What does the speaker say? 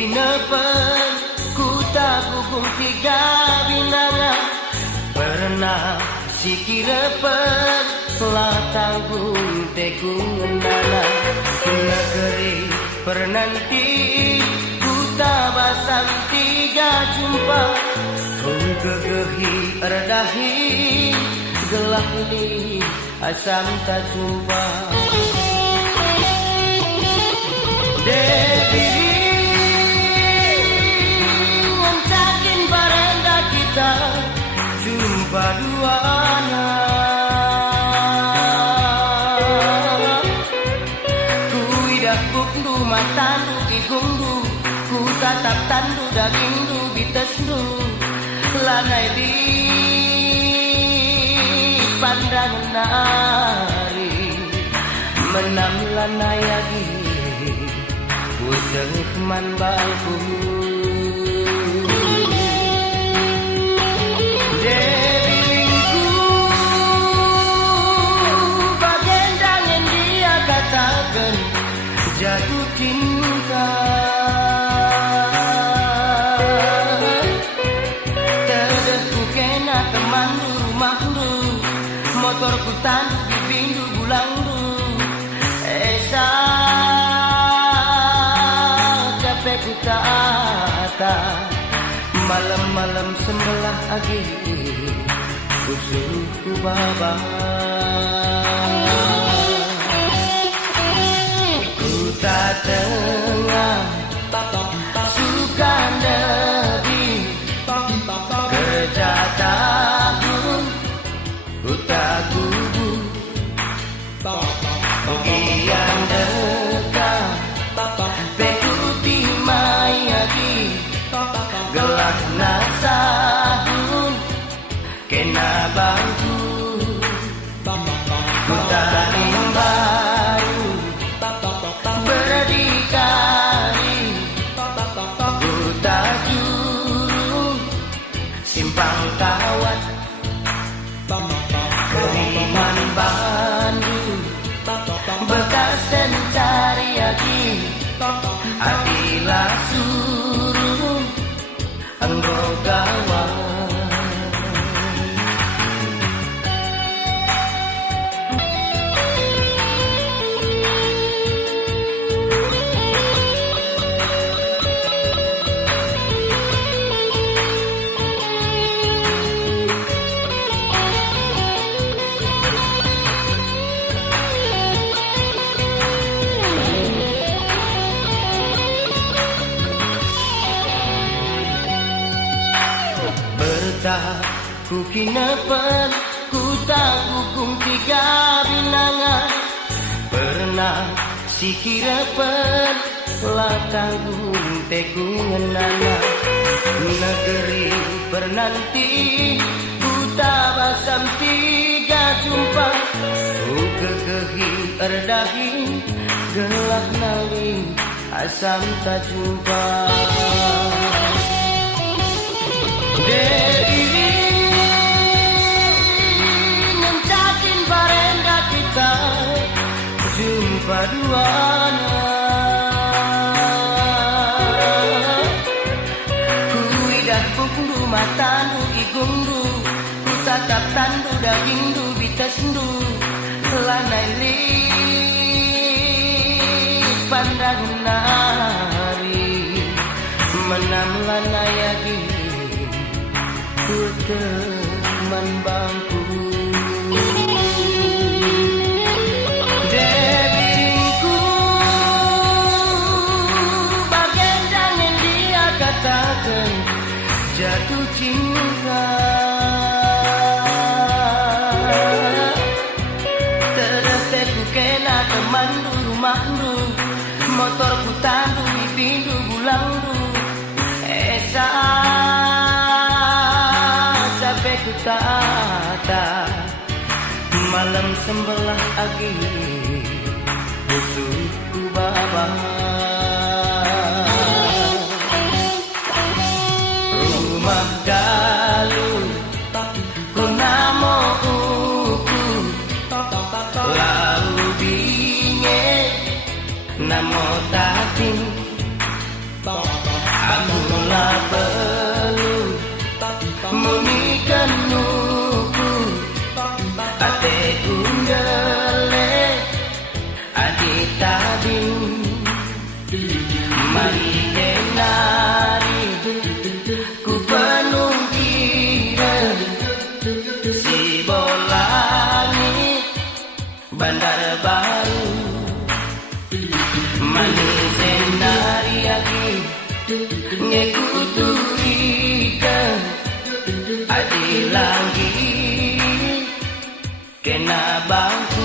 kinepen ku tak gugung tiga binangan pernah sikirepen lah tanggung tegung nana negeri pernanti ku tak basam tiga jumpa ku gegehi erdahi gelah ini asam tak jumpa Dewi ngancakin barenda kita jumpa duanya ku idah bukdu matandu igungdu ku tatap tandu dagingdu bitesdu lanai di pandangan nari menam lanai lagi Udeng man bangku Dewingku bagendang yang dia katakan jatuh cinta Terdehku kena teman du rumah du motorku tandu di pindu bulang du Esa ku taata malam-malam sembelah agi usulku baba ku tak tengah suka lebih kerja tahun ku tak gugup yang dekat gelah nasahun kena bangku ku tak baru berdikari ku tak juru simpang kawat keriman Bandung bekas sencari lagi adilah suruh Anggogawa ku kinepen ku tak gugung tiga binangan pernah sikirepen lah tanggung tegungan nana negeri pernanti ku tak basam tiga jumpa ku gegehi erdahi gelah nawi asam tak jumpa Dewi ngancakin barenda kita jumpa duanya ku idah bukdu matandu igungdu ku tatap tandu dagingdu bitesdu lanai li pandangan nari menam lanai lagi teman bangku Dewingku bagendang yang dia katakan jatuh cinta terdetekku kena teman du rumah du motorku tandu di pindu bulang du esa ku tata malam sembelah agi usulku baba rumah galuh ku namo uku lalu binge namo tating aku lah perlu memikan nuku ate undele adik tabing mari denari ku penuh kira si bolani bandar baru manis denari lagi ngekuturika adik lagi kena bangku